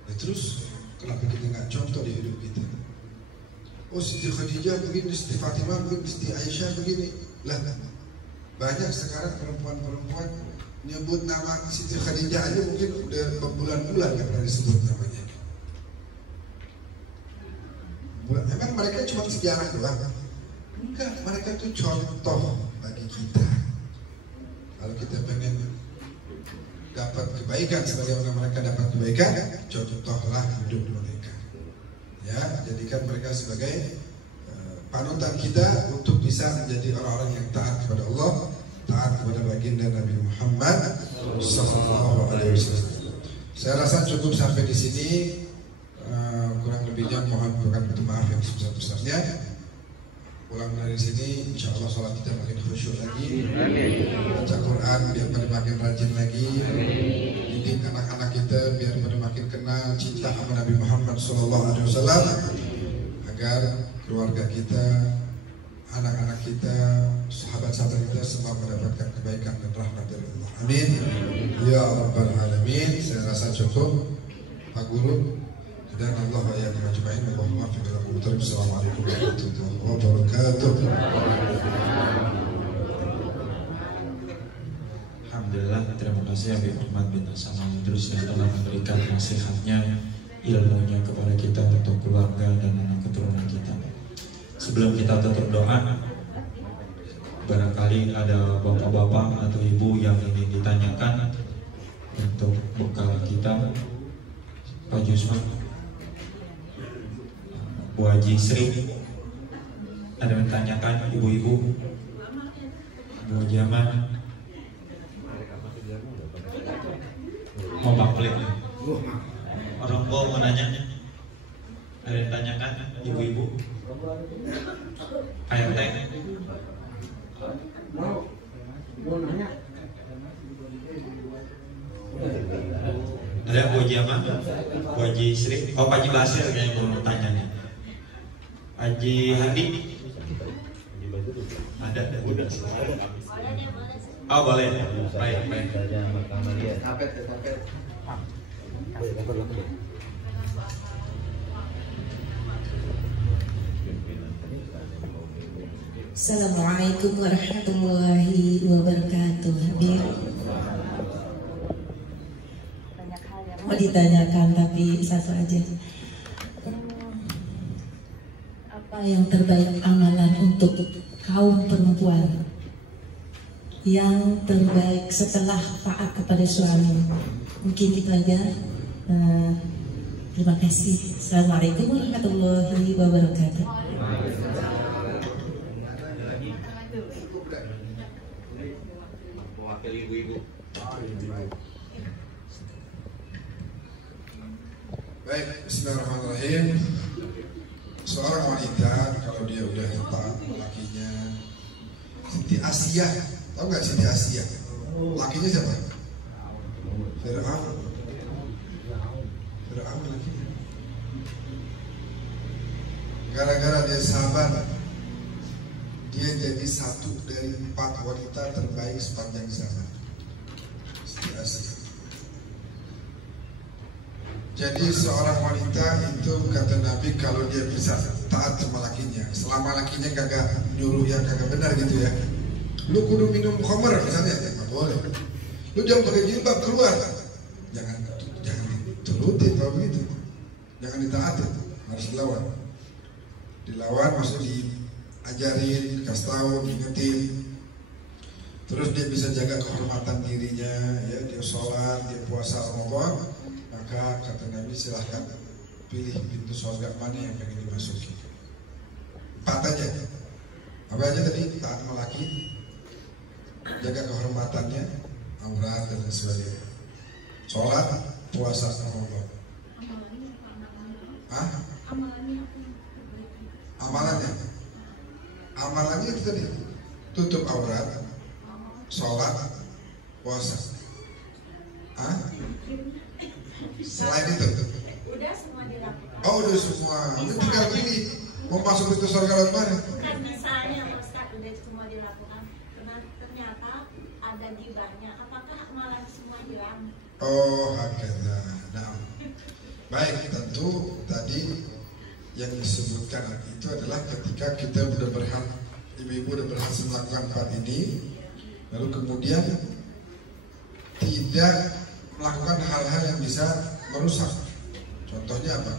Nah, terus kenapa kita nggak contoh di hidup kita? Oh, Siti Khadijah begini, Siti Fatimah begini, Siti Aisyah begini. Lah, banyak sekarang perempuan-perempuan nyebut nama Siti Khadijah aja mungkin udah berbulan-bulan nggak pernah disebut namanya. Emang mereka cuma sejarah doang? Enggak, mereka tuh contoh bagi kita. Kalau kita pengen dapat kebaikan sebagaimana mereka dapat kebaikan, contohlah hidup mereka. Ya, jadikan mereka sebagai panutan kita untuk bisa menjadi orang-orang yang taat kepada Allah, taat kepada baginda Nabi Muhammad SAW. Saya rasa cukup sampai di sini. Kurang lebihnya mohon minta maaf yang sebesar-besarnya. Pulang dari sini, insya Allah sholat kita makin khusyuk lagi. Baca Quran biar pada makin rajin lagi. Didik anak-anak kita biar pada makin kenal cinta sama Nabi Muhammad SAW, agar keluarga kita, anak-anak kita, sahabat-sahabat kita semua mendapatkan kebaikan dan rahmat dari Allah. Amin. Ya Rabbal Alamin. Saya rasa cukup, Pak Guru. Dan Allah wa iyyakum ajma'in. Allahumma waffiq ila aqwamit. Assalamualaikum warahmatullahi wabarakatuh. Alhamdulillah, terima kasih Habib Ahmad bin Hasan Al-Idrus yang telah memberikan nasihatnya, ilmunya kepada kita untuk keluarga dan anak keturunan kita. Sebelum kita tutup doa, barangkali ada bapak-bapak atau ibu yang ingin ditanyakan untuk bekal kita. Pak Jusman, Bu Haji Sri, ada yang tanyakan ibu-ibu, Bu Jaman, mau Pak Pelit, orang tua mau nanya, ada yang tanyakan ibu-ibu, Ayah Teh, ada Bu Jaman, Bu Haji Sri, oh Pak Haji Basir yang mau tanya nih. Haji Hadi ada udah. Oh boleh, baik. Assalamualaikum warahmatullahi wabarakatuh. Habib, mau ditanyakan tapi satu aja. Apa yang terbaik amalan untuk kaum perempuan yang terbaik setelah taat kepada suami? Mungkin itu aja. Terima kasih. Assalamualaikum warahmatullahi wabarakatuh. Baik, bismillahirrahmanirrahim. Seorang wanita kalau dia udah taat lakinya, Siti Asia, tahu nggak Siti Asia? Lakinya siapa? Fir'aun lakinya. Gara-gara dia sabar, dia jadi satu dari 4 wanita terbaik sepanjang zaman. Siti Asia. Jadi seorang wanita itu kata Nabi kalau dia bisa taat sama lakinya, selama lakinya kagak nyuruh yang kagak benar gitu ya. Lu kudu minum khamr misalnya, nggak boleh. Lu jangan pakai jilbab keluar, jangan diturutin kalau begitu. Jangan ditaati, harus dilawan. Dilawan maksudnya diajarin, dikasih tahu, diingetin. Terus dia bisa jaga kehormatan dirinya, ya dia sholat, dia puasa Ramadan. Maka kata Nabi silahkan pilih pintu surga mana yang pengen dimasuki. 4 aja. Apa aja tadi? Taat sama laki, jaga kehormatannya, aurat dan sebagainya. Sholat, puasa Ramadan. Hah? Amalannya itu tadi, tutup aurat, sholat, puasa. Hah? Selain itu, udah semua dilakukan. oh udah semua, ini tinggal pilih mau masuk pintu surga lewat mana? Bukan misalnya Ustaz udah semua dilakukan, ternyata ada gibahnya. Apakah amalan semua hilang? Oh, hakeza. Nah, baik, tentu tadi yang disebutkan itu adalah ketika kita udah ibu-ibu udah berhasil melakukan 4 ini, lalu kemudian tidak melakukan hal-hal yang bisa merusak. Contohnya apa?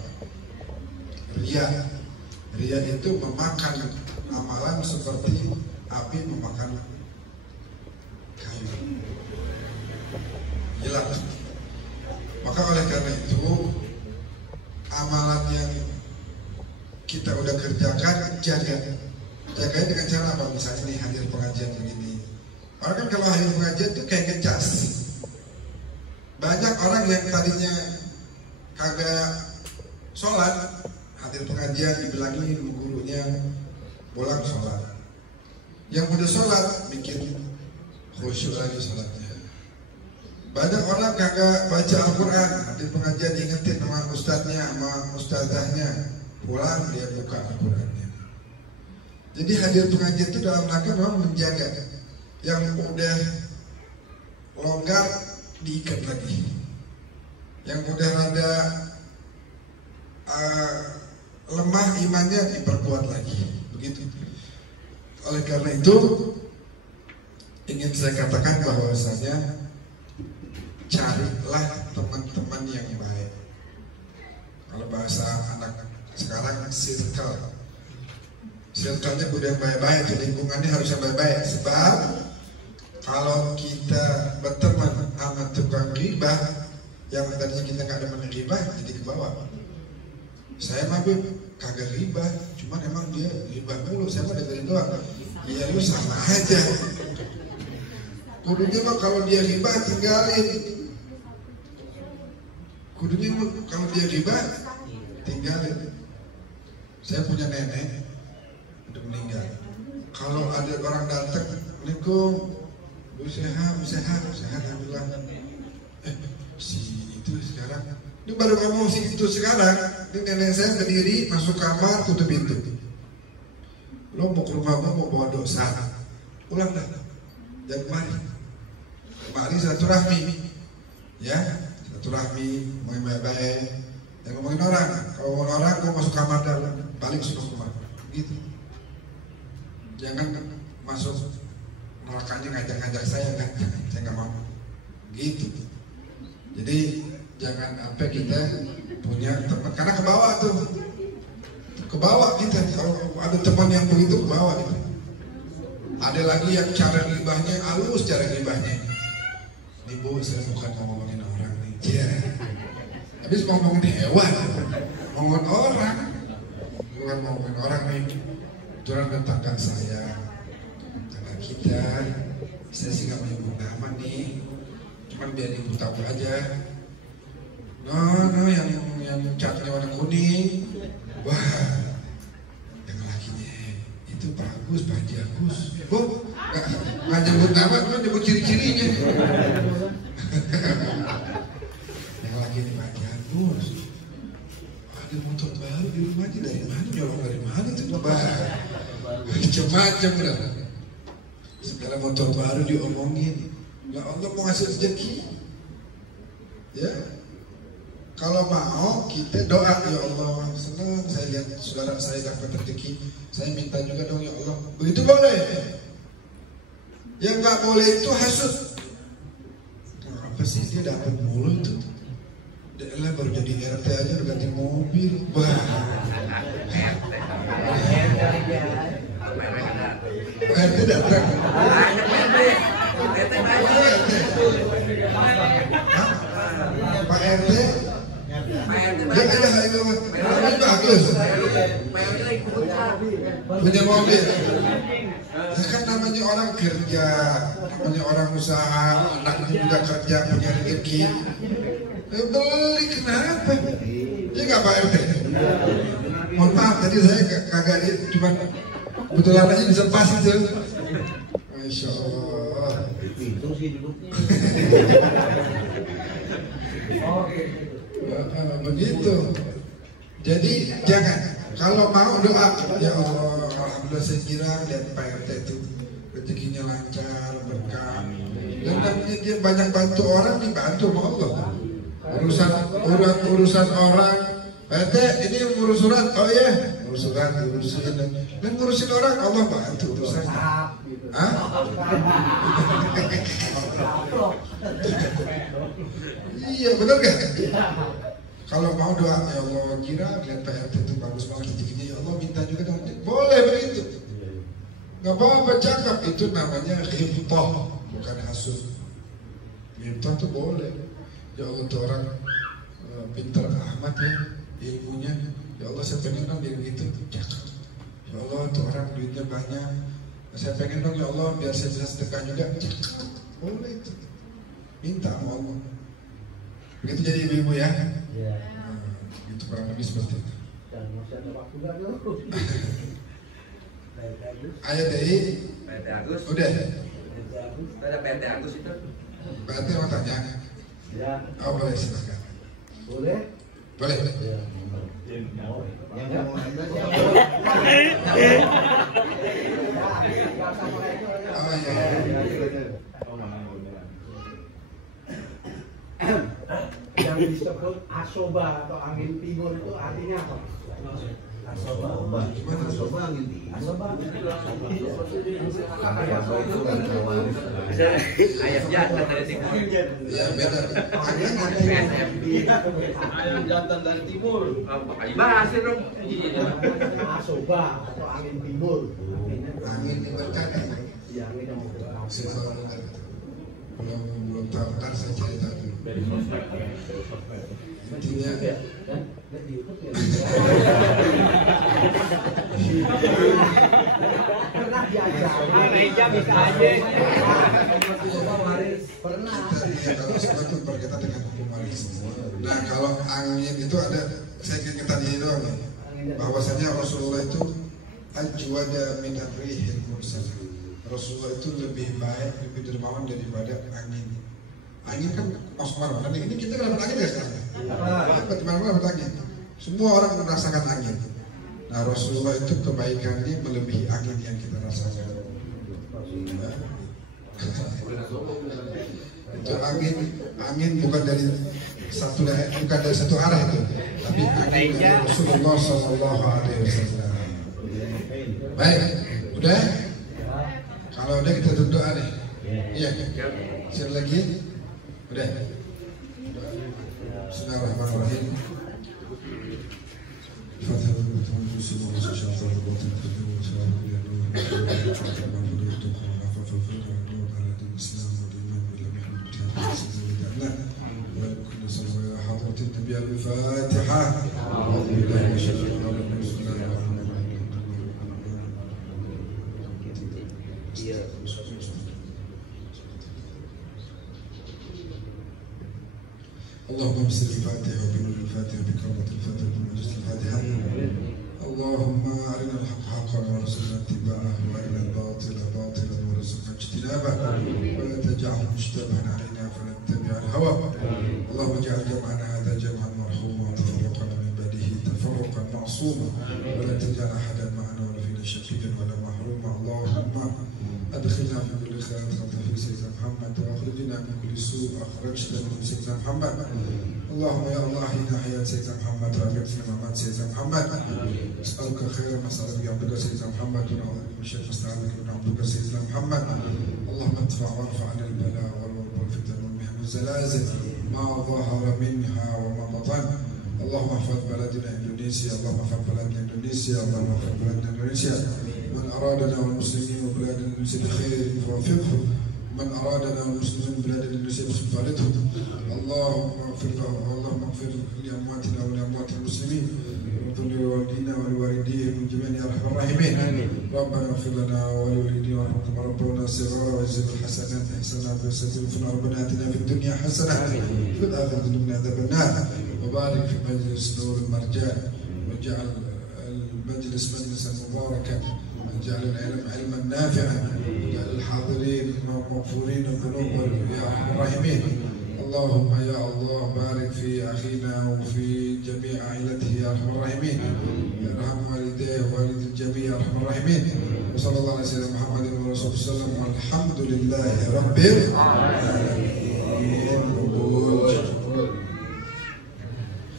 Ria. Ria itu memakan amalan seperti api memakan kayu. Jelas. Maka oleh karena itu amalan yang kita udah kerjakan jaganya dengan cara apa? Misalnya nih hadir pengajian begini. Orang kan kalau hadir pengajian tuh kayak ngecas. Banyak orang yang tadinya kagak sholat, hadir pengajian dibilangin gurunya pulang sholat. Yang udah sholat bikin khusyuk lagi sholatnya. Banyak orang kagak baca Al-Quran, hadir pengajian diingetin sama ustadznya, sama ustadzahnya, pulang dia buka Al-Qurannya. Jadi hadir pengajian itu dalam rangka memang menjaga yang udah longgar diikat lagi, yang udah rada lemah imannya diperkuat lagi, begitu. Oleh karena itu ingin saya katakan bahwasanya carilah teman-teman yang baik. Kalau bahasa anak sekarang circle-nya udah yang baik-baik, lingkungannya harus yang baik-baik. Sebab kalau kita berteman sama tukang ribah, yang tadinya kita nggak ada ribah, jadi ke bawah. Saya mah kagak ribah, cuman emang dia ribah mulu, saya mah dengerin doang. Iya lu sama aja. Kudunya mah kalau dia ribah tinggalin. Kudunya mah kalau dia ribah tinggalin. Saya punya nenek udah meninggal. Kalau ada orang datang, Assalamualaikum, Bu sehat, alhamdulillah. Si itu sekarang, ini baru ngomong si itu sekarang. Ini nenek saya berdiri masuk kamar tutup pintu. Lo mau ke rumah gua mau bawa dosa, pulang dah. Dan kemari silaturahmi, ya silaturahmi, ngomongin baik-baik. Dan ngomongin orang, kalau ngomongin orang gua masuk kamar dalam, balik sudah rumah, gitu. Jangan masuk nerakanya ngajak-ngajak saya kan, saya nggak mau, gitu. Jadi jangan sampai kita punya teman, karena ke bawah tuh, ke bawah kita. Kalau ada teman yang begitu ke bawah gitu. Ada lagi yang cara ribahnya halus, cara ribahnya. Nih Bu, saya bukan ngomongin orang nih, ya. Habis ngomongin hewan, ngomongin orang, bukan ngomongin orang nih. Curang tetangga saya, karena kita, saya sih nggak menyebut nama nih, cuman biar ibu tahu aja. No, yang catnya warna kuning, wah, yang lakinya itu bagus, Pak Haji Agus. Bu, nggak nyebut nama, cuma nyebut ciri-cirinya. Yang laki ini Pak Haji Agus. Ada motor baru di rumahnya, dari mana? Nyolong dari mana itu? Macam-macam dah. Segala motor baru diomongin. Ya Allah mau ngasih rezeki. Ya. Kalau mau kita doa, ya Allah senang saya lihat saudara saya dapat rezeki, saya minta juga dong ya Allah. Begitu boleh. Yang nggak boleh itu hasut. Apa sih dia dapat mulu itu? Dia baru jadi RT aja udah ganti mobil. Wah. RT datang. Pak RT. Dia ada bagus. Punya mobil. Ya kan namanya orang kerja, namanya orang usaha, anaknya juga kerja punya rezeki. Beli kenapa? Ya nggak Pak RT. Mohon maaf tadi saya kagak cuma kebetulan aja bisa pas itu. Masya Allah. Itu sih duduknya. Begitu. Jadi jangan, kalau mau doa, ya Allah, alhamdulillah saya kira lihat Pak RT itu rezekinya lancar, berkah. Dan namanya dia banyak bantu orang, dibantu sama Allah. Urusan orang, Pak RT ini ngurus surat, oh ya, ngurus surat, ngurusin dan ngurusin orang, Allah bantu urusan. Hah? Iya benar gak? Kalau mau doa, ya Allah kira lihat PRT itu bagus banget rezekinya, ya Allah minta juga dong. Boleh begitu. Gak apa-apa, cakap. Itu namanya ghibtah, bukan hasud. Ghibtah itu boleh. Ya Allah tuh orang pintar amat ya ilmunya. Ya Allah saya pengen dong dia begitu, cakap. Ya Allah tuh orang duitnya banyak, saya pengen dong ya Allah biar saya bisa sedekah juga, cakap. Boleh itu. Minta sama Allah. Begitu jadi ibu-ibu ya. Iya. Itu kurang lebih seperti itu. Dan masih ada waktu nggak dulu? Ayat dari PT Agus. udah. Ada PT Agus itu. Berarti mau tanya. Ya. Oh boleh silakan. Boleh? Boleh. Ya. Oh iya. Yang disebut asoba atau angin timur itu artinya apa? Asoba. Gimana Asoba angin timur. Asoba. Ayam jantan dari timur. Ya beda. Angin ada Ayam jantan dari timur. Apa bahasa dong? asoba atau angin timur. Angin diberkan. Ya, angin yang bergerak. Saya salah dengar. Belum tahu, ntar saya cerita dulu. Intinya Pernah diajar. Pernah. ya, kalau semua itu berkaitan dengan hukum waris. Nah kalau angin itu ada, saya ingin tadi doang nih, bahwasanya Rasulullah itu ajwada min ar-rihil mursal. Rasulullah itu lebih baik, lebih dermawan daripada angin. Angin kan masuk mana? Ini kita kan dapat angin ya sekarang. Dapat mana dapat angin. Semua orang merasakan angin. Nah Rasulullah itu kebaikannya melebihi angin yang kita rasakan. Nah, itu angin bukan dari satu arah itu, tapi angin dari Rasulullah Sallallahu Alaihi Wasallam. Baik, udah. Kalau udah kita berdoa deh. Iya. Siapa lagi? Udah. Bismillahirrahmanirrahim. الفاتحة. أعوذ بالله من الشيطان الرجيم. بسم الله الرحمن الرحيم. اللهم بسر الفاتحة وبنور الفاتحة بكرامة الفاتحة وبمجلس الفاتحة. اللهم أرنا الحق حقا وارزقنا اتباعه وأرنا الباطل باطلا وارزقنا اجتنابه ولا تجعله مشتبها علينا فنتبع الهوى. اللهم اجعل جمعنا هذا جمعا مرحوما وتفرقنا من بعده تفرقا معصوما ولا تجعل أحدا معنا ولا فينا شقيا ولا محروما. اللهم أدخلنا في كل خير أدخلت في سيدنا محمد وأخرجنا من كل سوء أخرجتنا من سيدنا محمد. اللهم يا الله إنا حياة سيدنا محمد وأمتنا ممات سيدنا محمد. نسألك خير ما سألك بعبدك سيدنا محمد ونعوذ بك من شر ما استعاذك بعبدك سيدنا محمد. اللهم ادفع وارفع عنا البلاء والوباء والفتن والمحن والزلازل ما ظهر منها وما بطن. اللهم احفظ بلدنا إندونيسيا. اللهم احفظ بلدنا إندونيسيا. اللهم احفظ بلدنا إندونيسيا. من أرادنا والمسلمين وبلاد الإندونيسيا بخير فوفقه. من أرادنا والمسلمين بلاد الإندونيسيا بخير اللهم اغفر له. اللهم اغفر لأمواتنا ولأموات المسلمين واغفر لوالدينا ولوالديهم من جميع يا أرحم الراحمين. ربنا اغفر لنا ولوالدينا وارحمهم ربنا صغارا وجزل الحسنات إحسانا وسلم ربنا آتنا في الدنيا حسنة في الآخرة من عذاب النار. وبارك في مجلس نور المرجان واجعل المجلس مجلسا مباركا واجعل العلم علما نافعا واجعل الحاضرين مغفورين الذنوب يا ارحم الراحمين. اللهم يا الله بارك في اخينا وفي جميع عائلته يا ارحم الراحمين. ارحم والديه ووالد الجميع يا ارحم الراحمين. وصلى الله على سيدنا محمد ورسوله صلى الله عليه وسلم والحمد لله رب العالمين.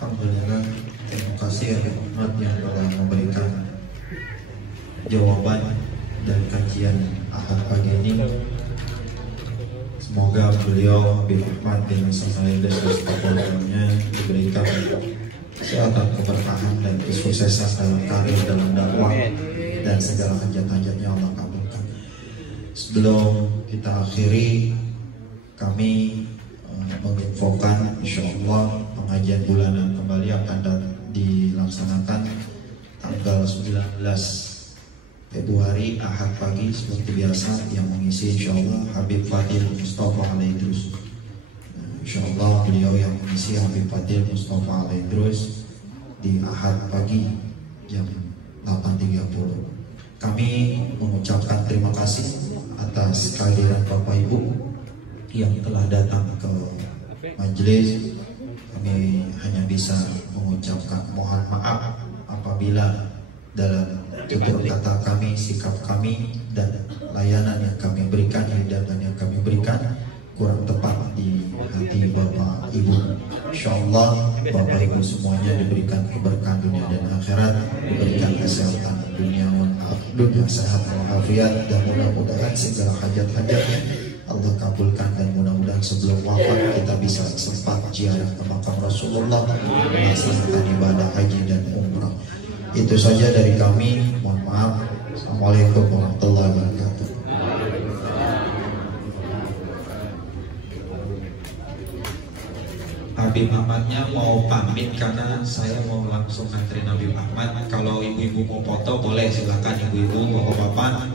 Alhamdulillah, terima kasih Habib Ahmad yang telah memberikan jawaban dari kajian Ahad pagi ini. Semoga beliau Habib Ahmad bin Hasan dan keluarganya diberikan kesehatan, keberkahan dan kesuksesan dalam karir, dalam dakwah, dan segala hajat-hajatnya Allah kabulkan. Sebelum kita akhiri, kami menginfokan insyaallah pengajian bulanan kembali akan dilaksanakan tanggal 19 Februari Ahad pagi seperti biasa, yang mengisi insyaallah Habib Fadil Mustafa Al-Idrus. Insyaallah beliau yang mengisi Habib Fadil Mustafa Al-Idrus di Ahad pagi jam 8.30. Kami mengucapkan terima kasih atas kehadiran Bapak Ibu yang telah datang ke majelis. Kami hanya bisa mengucapkan mohon maaf apabila dalam tutur kata kami, sikap kami, dan layanan yang kami berikan, hidangan yang kami berikan kurang tepat di hati Bapak Ibu. Insyaallah Bapak Ibu semuanya diberikan keberkahan dunia dan akhirat, diberikan kesehatan dunia sehat walafiat, dan mudah-mudahan segala hajat-hajatnya Allah kabulkan, dan mudah-mudahan sebelum wafat kita bisa sempat ziarah ke makam Rasulullah, melaksanakan ibadah haji dan umrah. Itu saja dari kami, mohon maaf. Assalamualaikum warahmatullahi wabarakatuh. Habib Ahmadnya mau pamit karena saya mau langsung nganterin Habib Ahmad. Kalau ibu-ibu mau foto boleh, silakan ibu-ibu, bapak-bapak.